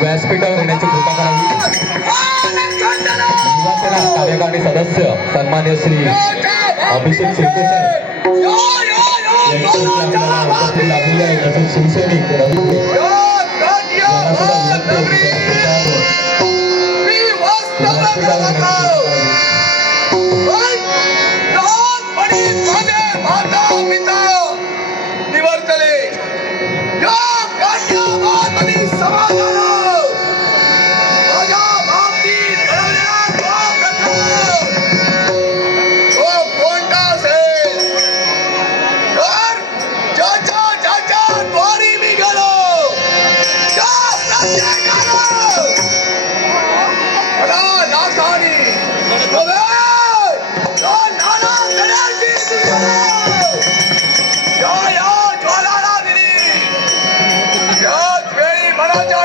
व्यासपीठावर येण्याची कृपा करावी. युवासेना सदस्य सन्मान्य श्री अभिषेक शिर्के आहे. शिवसैनिक रवी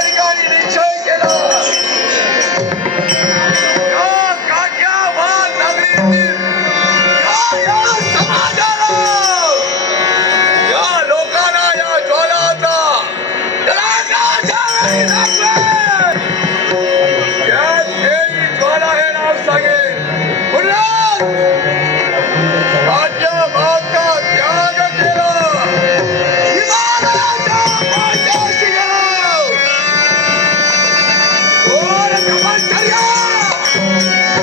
Harika, harika, çok güzel.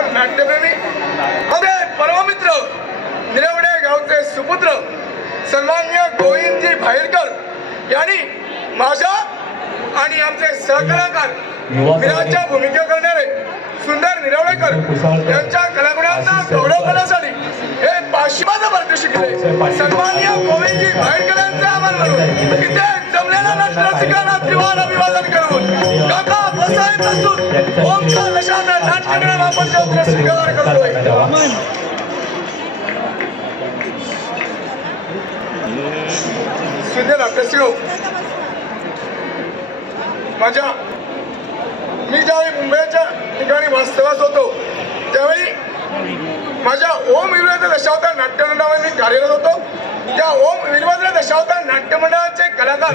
दशावतार नाट्यप्रेमी मध्ये परममित्र निरवडे गावचे सुपुत्र सन्मान्य गोविंदजी भाईरकर यांनी माझ्या आणि आमचे सहकलाकार वीराच्या भूमिका करणारे सुंदर निरवडेकर यांच्या कलागुणांचा गौरव करण्यासाठी हे पाचशेवाचं पारितोषिक दिले सन्मान्य गोविंदजी भाईरकर यांचे आभार मानून इथे जमलेल्या नाट्यरसिकांना त्रिवार अभिवादन करून काका ओमकार आपण स्वीकार करतोय माझ्या मी ज्यावेळी मुंबईच्या ठिकाणी वास्तवास होतो त्यावेळी माझ्या ओम विरवाद दशावतार नाट्यमंडळामध्ये मी कार्यरत होतो. त्या ओम विरवाद दशावतार नाट्यमंडळाचे कलाकार